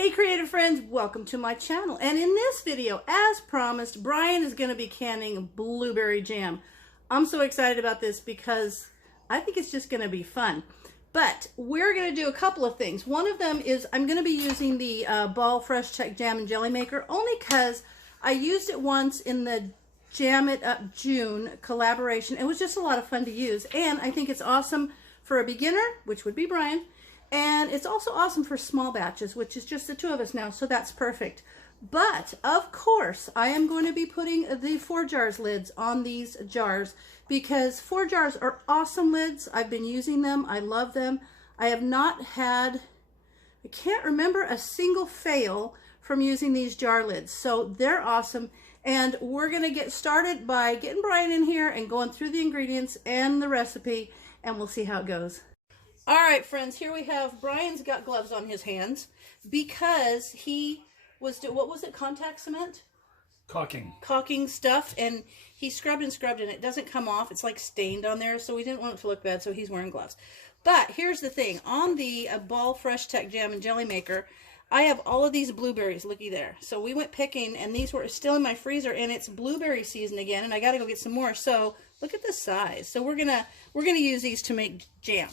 Hey creative friends, welcome to my channel. And in this video, as promised, Bryan is going to be canning blueberry jam. I'm so excited about this because I think it's just going to be fun. But we're going to do a couple of things. One of them is I'm going to be using the Ball Fresh Tech Jam and Jelly Maker only because I used it once in the Jam It Up June collaboration. It was just a lot of fun to use, and I think it's awesome for a beginner, which would be Bryan. And it's also awesome for small batches, which is just the two of us now, so that's perfect. But, of course, I am going to be putting the ForJars lids on these jars because ForJars are awesome lids. I've been using them. I love them. I have not had, I can't remember a single fail from using these jar lids. So they're awesome. And we're going to get started by getting Bryan in here and going through the ingredients and the recipe, and we'll see how it goes. All right, friends, here we have, Bryan's got gloves on his hands because he was, what was it, contact cement? Caulking stuff, and he scrubbed and scrubbed, and it doesn't come off. It's like stained on there, so we didn't want it to look bad, so he's wearing gloves. But here's the thing. On the Ball Fresh Tech Jam and Jelly Maker, I have all of these blueberries, looky there. So we went picking, and these were still in my freezer, and it's blueberry season again, and I got to go get some more. So look at the size. So we're gonna use these to make jam.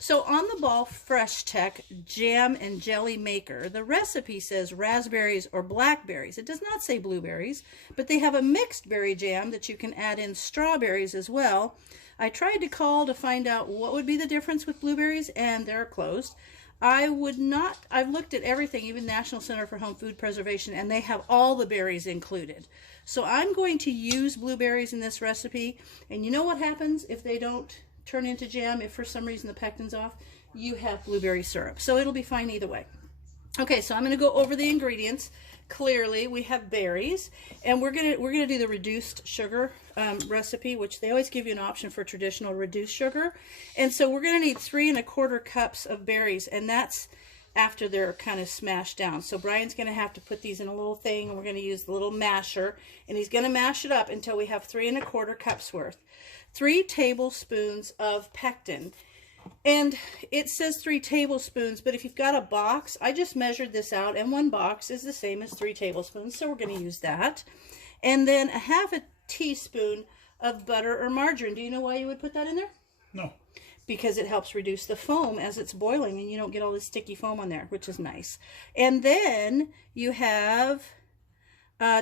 So on the Ball Fresh Tech Jam and Jelly Maker, the recipe says raspberries or blackberries. It does not say blueberries, but they have a mixed berry jam that you can add in strawberries as well. I tried to call to find out what would be the difference with blueberries, and they're closed. I've looked at everything, even National Center for Home Food Preservation, and they have all the berries included. So I'm going to use blueberries in this recipe, and you know what happens if they don't turn into jam? If for some reason the pectin's off, you have blueberry syrup. So it'll be fine either way. Okay, so I'm going to go over the ingredients. Clearly, we have berries, and we're gonna do the reduced sugar recipe, which they always give you an option for traditional reduced sugar. And so we're gonna need 3 1/4 cups of berries, and that's after they're kind of smashed down. So Bryan's gonna have to put these in a little thing, and we're gonna use the little masher, and he's gonna mash it up until we have 3 1/4 cups worth. 3 tablespoons of pectin. And it says 3 tablespoons, but if you've got a box, I just measured this out, and 1 box is the same as 3 tablespoons, so we're going to use that. And then 1/2 teaspoon of butter or margarine. Do you know why you would put that in there? No. Because it helps reduce the foam as it's boiling, and you don't get all this sticky foam on there, which is nice. And then you have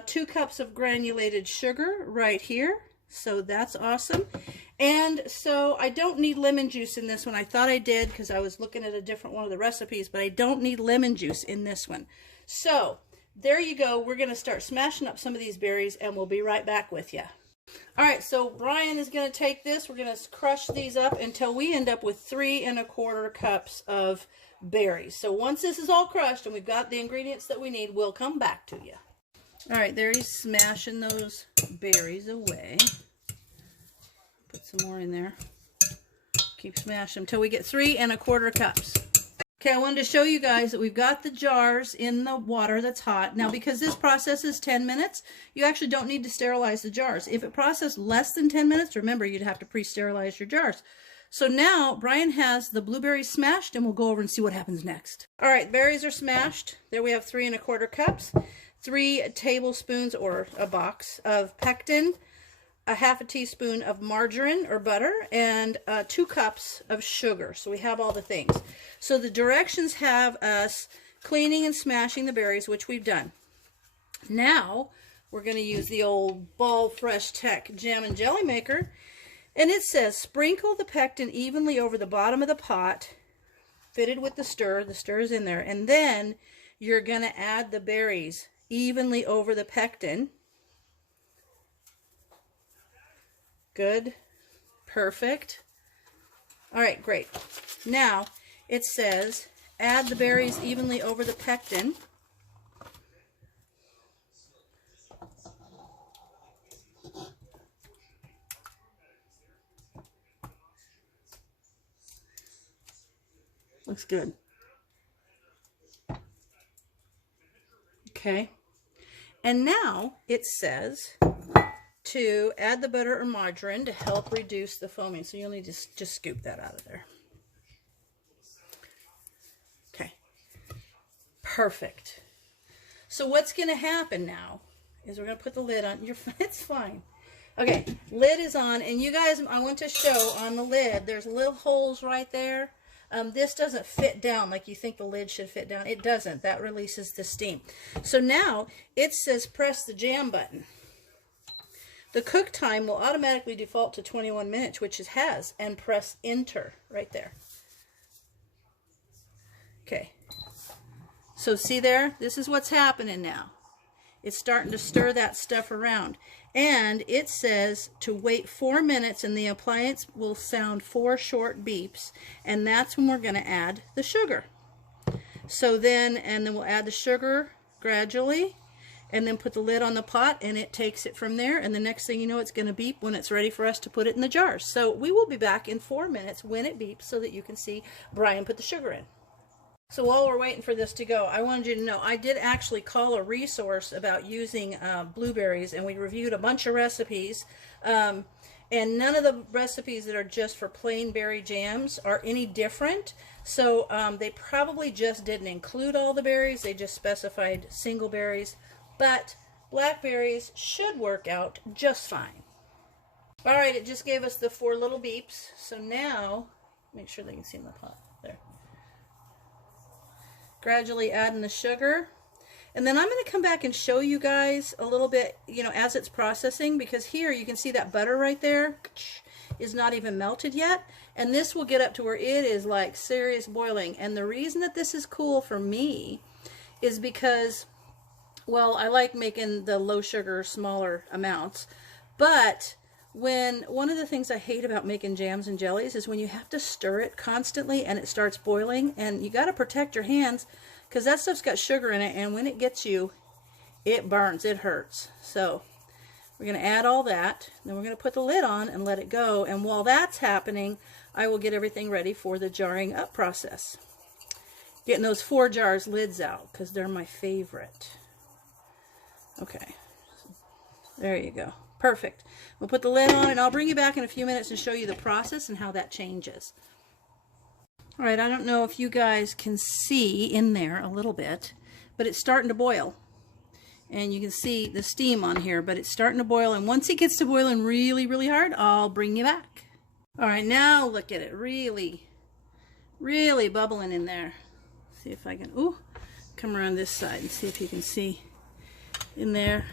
2 cups of granulated sugar right here. So that's awesome. And so I don't need lemon juice in this one. I thought I did because I was looking at a different one of the recipes, but I don't need lemon juice in this one. So there you go. We're going to start smashing up some of these berries, and we'll be right back with you. All right, so Bryan is going to take this. We're going to crush these up until we end up with 3 1/4 cups of berries. So once this is all crushed and we've got the ingredients that we need, we'll come back to you. All right, there he's smashing those berries away. Put some more in there. Keep smashing until we get 3 1/4 cups. Okay, I wanted to show you guys that we've got the jars in the water that's hot. Now, because this process is 10 minutes, you actually don't need to sterilize the jars. If it processed less than 10 minutes, remember, you'd have to pre-sterilize your jars. So now, Bryan has the blueberries smashed, and we'll go over and see what happens next. All right, berries are smashed. There we have 3 1/4 cups. 3 tablespoons or a box of pectin, 1/2 teaspoon of margarine or butter, and 2 cups of sugar. So we have all the things. So the directions have us cleaning and smashing the berries, which we've done. Now we're going to use the old Ball Fresh Tech Jam and Jelly Maker, and it says sprinkle the pectin evenly over the bottom of the pot, fitted with the stir. The stir is in there, and then you're going to add the berries evenly over the pectin. Good. Perfect. All right, great. Now it says add the berries evenly over the pectin. Looks good. Okay. And now it says to add the butter or margarine to help reduce the foaming. So you'll need to just scoop that out of there. Okay. Perfect. So what's going to happen now is we're going to put the lid on. It's fine. Okay, lid is on, and you guys, I want to show on the lid, there's little holes right there. This doesn't fit down like you think the lid should fit down. It doesn't. That releases the steam. So now it says press the jam button. The cook time will automatically default to 21 minutes, which it has, and press enter right there. Okay. So see there? This is what's happening now. It's starting to stir that stuff around. And it says to wait 4 minutes and the appliance will sound 4 short beeps. And that's when we're going to add the sugar. So then, and then we'll add the sugar gradually. And then put the lid on the pot and it takes it from there. And the next thing you know, it's going to beep when it's ready for us to put it in the jars. So we will be back in 4 minutes when it beeps so that you can see Bryan put the sugar in. So while we're waiting for this to go, I wanted you to know I did actually call a resource about using blueberries, and we reviewed a bunch of recipes. And none of the recipes that are just for plain berry jams are any different. So they probably just didn't include all the berries. They just specified single berries. But blackberries should work out just fine. All right, it just gave us the 4 little beeps. So now, make sure they can see in the pot. There. Gradually adding the sugar. And then I'm going to come back and show you guys a little bit, you know, as it's processing, because here you can see that butter right there is not even melted yet. And this will get up to where it is like serious boiling. And the reason that this is cool for me is because, well, I like making the low sugar, smaller amounts. But one of the things I hate about making jams and jellies is when you have to stir it constantly and it starts boiling, and you got to protect your hands because that stuff's got sugar in it, and when it gets you, it burns, it hurts. So we're going to add all that, then we're going to put the lid on and let it go, and while that's happening, I will get everything ready for the jarring up process. Getting those ForJars lids out because they're my favorite. Okay, there you go. Perfect. We'll put the lid on, and I'll bring you back in a few minutes and show you the process and how that changes. All right, I don't know if you guys can see in there a little bit, but it's starting to boil. And you can see the steam on here, but it's starting to boil. And once it gets to boiling really, really hard, I'll bring you back. All right, now look at it. Really, really bubbling in there. See if I can, ooh, come around this side and see if you can see in there.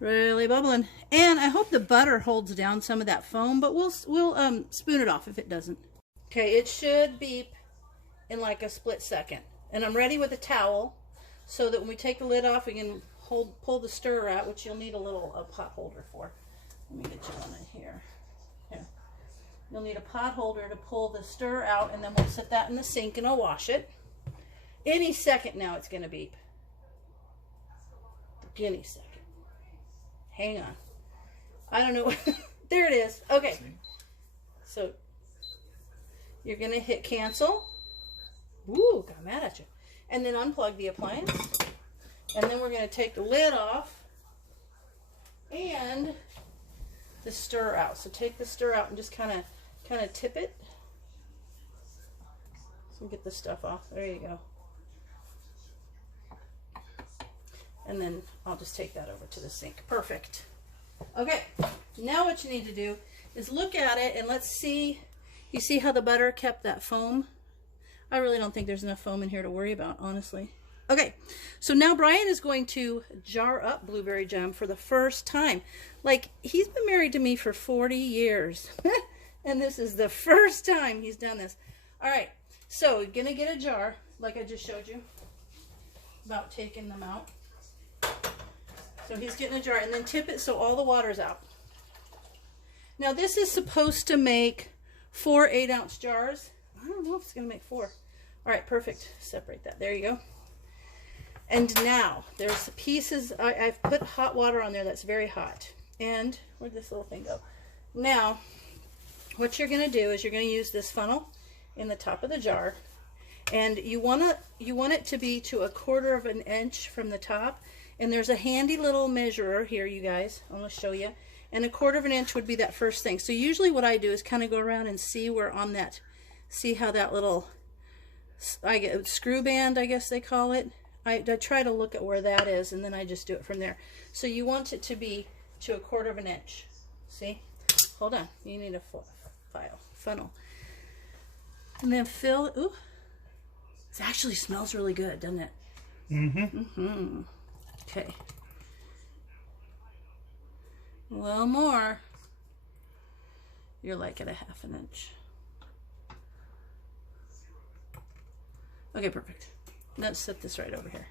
Really bubbling. And I hope the butter holds down some of that foam, but we'll spoon it off if it doesn't. Okay, it should beep in like a split second. And I'm ready with a towel so that when we take the lid off, we can pull the stirrer out, which you'll need a pot holder for. Let me get you one in here. Here. You'll need a pot holder to pull the stirrer out, and then we'll set that in the sink and I'll wash it. Any second now it's going to beep. Any second. Hang on. I don't know. There it is. Okay. So you're going to hit cancel. Ooh, got mad at you. And then unplug the appliance. And then we're going to take the lid off and the stir out. So take the stir out and just kind of tip it. So get the stuff off. There you go. And then I'll just take that over to the sink. Perfect. Okay, now what you need to do is look at it and let's see. You see how the butter kept that foam? I really don't think there's enough foam in here to worry about, honestly. Okay, so now Bryan is going to jar up blueberry jam for the first time. Like, he's been married to me for 40 years. And this is the first time he's done this. All right, so we're going to get a jar, like I just showed you, about taking them out. So he's getting a jar, and then tip it so all the water's out. Now this is supposed to make 4 8-ounce jars. I don't know if it's going to make 4. All right, perfect. Separate that. There you go. And now there's pieces. I've put hot water on there that's very hot. And where'd this little thing go? Now, what you're going to do is you're going to use this funnel in the top of the jar, and you want it to be to 1/4 of an inch from the top. And there's a handy little measurer here, you guys. I'm going to show you. And 1/4 of an inch would be that first thing. So usually what I do is kind of go around and see where on that, see how that little I get screw band, I guess they call it. I try to look at where that is, and then I just do it from there. So you want it to be to 1/4 of an inch. See? Hold on. You need a funnel. And then fill. Ooh. It actually smells really good, doesn't it? Mm-hmm. Okay. A little more. You're like at 1/2 inch. Okay, perfect. Let's set this right over here.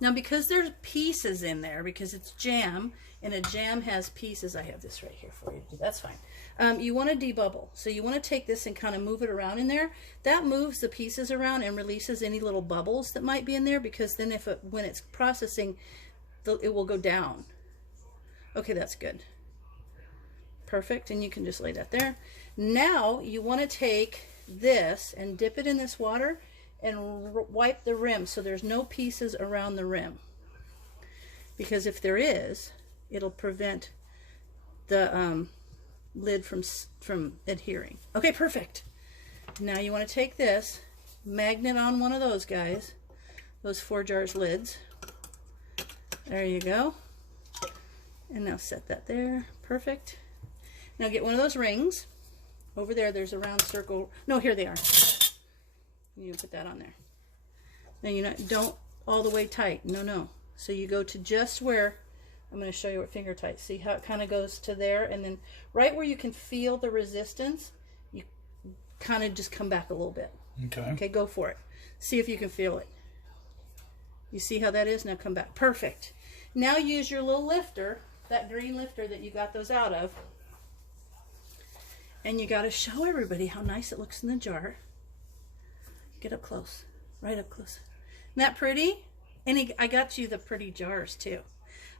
Now, because there's pieces in there, because it's jam, and a jam has pieces, I have this right here for you. That's fine. You want to debubble. So you want to take this and kind of move it around in there. That moves the pieces around and releases any little bubbles that might be in there, because then when it's processing, it will go down. Okay, that's good. Perfect, and you can just lay that there. Now you want to take this and dip it in this water and wipe the rim so there's no pieces around the rim, because if there is, it'll prevent the lid from adhering. Okay, perfect. Now you want to take this, magnet on one of those guys, those ForJars lids. There you go. And now set that there. Perfect. Now get one of those rings. Over there, there's a round circle. No, here they are. You put that on there. Now don't all the way tight. No. So you go to just where, I'm going to show you what finger tight. See how it kind of goes to there, and then right where you can feel the resistance, you kind of just come back a little bit. Okay. Okay, go for it. See if you can feel it. You see how that is? Now come back. Perfect. Now use your little lifter, that green lifter that you got those out of. And you got to show everybody how nice it looks in the jar. Get up close, right up close. Isn't that pretty? And I got you the pretty jars too.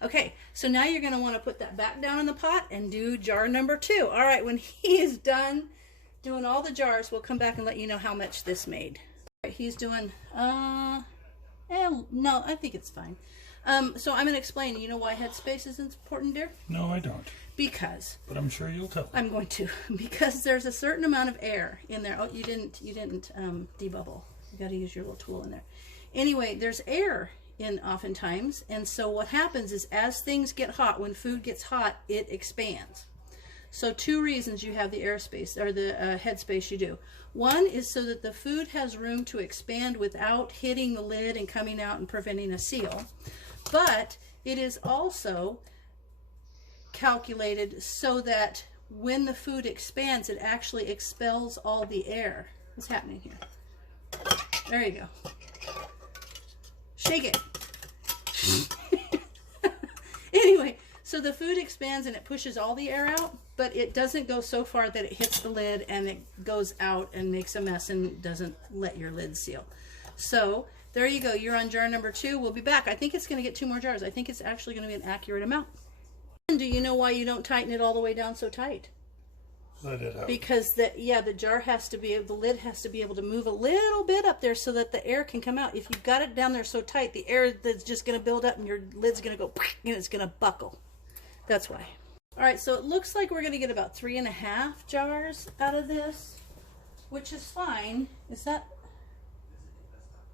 Okay, so now you're going to want to put that back down in the pot and do jar number 2. All right, when he is done doing all the jars, we'll come back and let you know how much this made. All right, he's doing, no, I think it's fine. So I'm going to explain. You know why headspace is important, dear? No, I don't. Because. But I'm sure you'll tell. I'm going to. Because there's a certain amount of air in there. Oh, you didn't debubble. You got to use your little tool in there. Anyway, there's air in oftentimes, and so what happens is as things get hot, when food gets hot, it expands. So 2 reasons you have the airspace or the headspace you do. One is so that the food has room to expand without hitting the lid and coming out and preventing a seal. But it is also calculated so that when the food expands, it actually expels all the air. What's happening here? There you go. Shake it. Anyway, so the food expands and it pushes all the air out, but it doesn't go so far that it hits the lid and it goes out and makes a mess and doesn't let your lid seal. So there you go. You're on jar number 2. We'll be back. I think it's going to get 2 more jars. I think it's actually going to be an accurate amount. And do you know why you don't tighten it all the way down so tight? Let it out. Because the jar has to be, the lid has to be able to move a little bit up there so that the air can come out. If you've got it down there so tight, the air that's just going to build up and your lid's going to go and it's going to buckle. That's why. All right, so it looks like we're going to get about 3.5 jars out of this, which is fine. Is that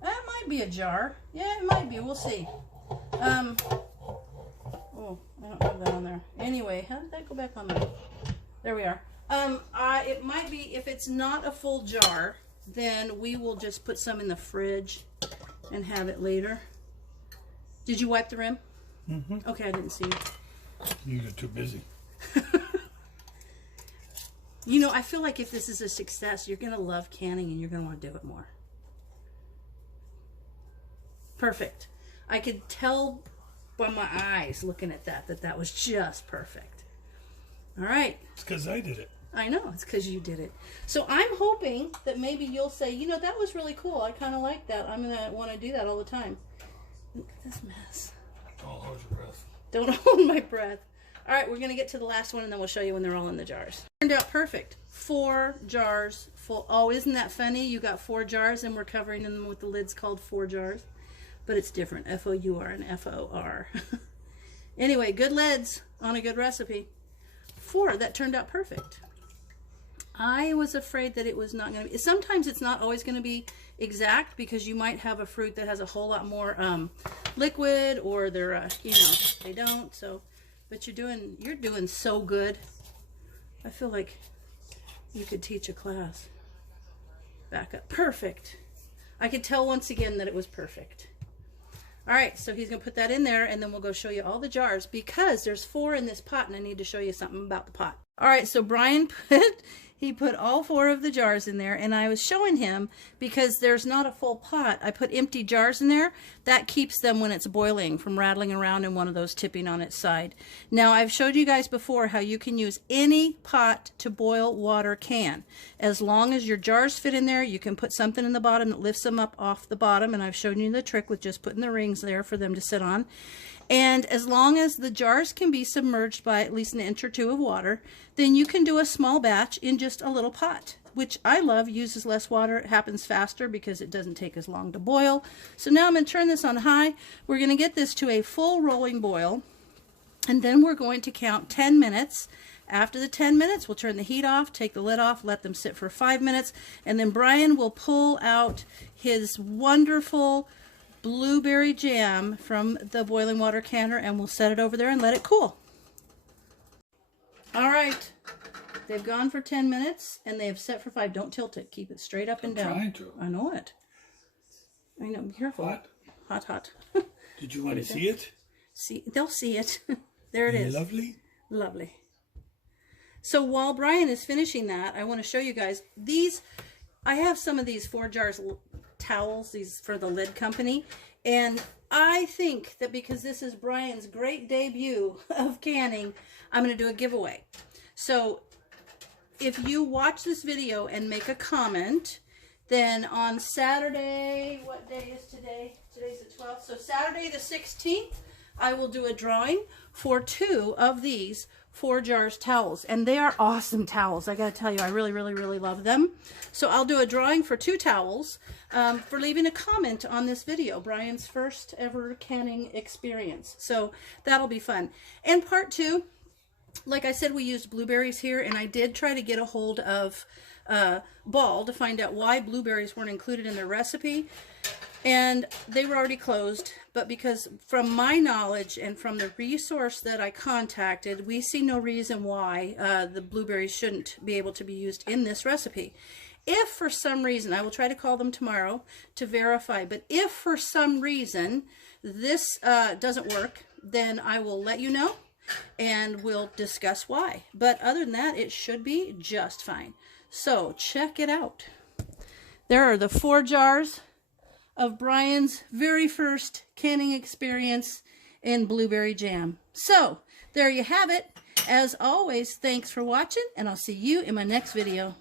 might be a jar. Yeah, it might be. We'll see. Oh, I don't have that on there. Anyway, how did that go back on there? There we are. It might be, if it's not a full jar, then we will just put some in the fridge and have it later. Did you wipe the rim? Mm-hmm. Okay, I didn't see you. You get too busy. You know, I feel like if this is a success, you're going to love canning and you're going to want to do it more. Perfect. I could tell by my eyes looking at that was just perfect. All right. It's because I did it. I know, it's because you did it. So I'm hoping that maybe you'll say, you know, that was really cool. I kind of like that. I'm going to want to do that all the time. Look at this mess. Don't hold your breath. Don't hold my breath. All right, we're going to get to the last one, and then we'll show you when they're all in the jars. Turned out perfect. 4 jars full. Oh, isn't that funny? You got 4 jars, and we're covering them with the lids called ForJars. But it's different. F-O-U-R and F-O-R. Anyway, good lids on a good recipe. 4, that turned out perfect. I was afraid that it was not going to be. Sometimes it's not always going to be exact because you might have a fruit that has a whole lot more liquid, or they're you know, they don't. So, but you're doing so good. I feel like you could teach a class. Back up. Perfect. I could tell once again that it was perfect. All right, so he's going to put that in there, and then we'll go show you all the jars because there's 4 in this pot, and I need to show you something about the pot. All right, so Bryan put all 4 of the jars in there, and I was showing him because there's not a full pot. I put empty jars in there. That keeps them, when it's boiling, from rattling around and one of those tipping on its side. Now, I've showed you guys before how you can use any pot to boil water can. As long as your jars fit in there, you can put something in the bottom that lifts them up off the bottom, and I've shown you the trick with just putting the rings there for them to sit on. And as long as the jars can be submerged by at least 1 inch or 2 of water, then you can do a small batch in just a little pot, which I love. Uses less water. It happens faster because it doesn't take as long to boil. So now I'm going to turn this on high. We're going to get this to a full rolling boil, and then we're going to count 10 minutes. After the 10 minutes, we'll turn the heat off, take the lid off, let them sit for 5 minutes, and then Bryan will pull out his wonderful blueberry jam from the boiling water canner, and we'll set it over there and let it cool. All right, they've gone for 10 minutes and they have set for 5. Don't tilt it. Keep it straight up and down. I'm trying to. I know it. I know. Be careful. Hot. Hot, hot. Did you want to see it? See, they'll see it. There it is. Lovely. Lovely. So while Bryan is finishing that, I want to show you guys these. I have some of these ForJars towels, these for the lid company, and I think that because this is Bryan's great debut of canning, I'm going to do a giveaway. So if you watch this video and make a comment, then on Saturday, what day is today? Today's the 12th. So Saturday the 16th, I will do a drawing for 2 of these ForJars towels, and they are awesome towels. I gotta tell you, I really, really, really love them. So I'll do a drawing for 2 towels for leaving a comment on this video, Bryan's first ever canning experience. So that'll be fun. And part 2, like I said, we used blueberries here, and I did try to get a hold of Ball to find out why blueberries weren't included in their recipe. And they were already closed, but because from my knowledge and from the resource that I contacted, we see no reason why the blueberries shouldn't be able to be used in this recipe. If for some reason, I will try to call them tomorrow to verify, but if for some reason this doesn't work, then I will let you know and we'll discuss why. But other than that, it should be just fine. So check it out. There are the 4 jars of Bryan's very first canning experience in blueberry jam. So there you have it. As always, thanks for watching, and I'll see you in my next video.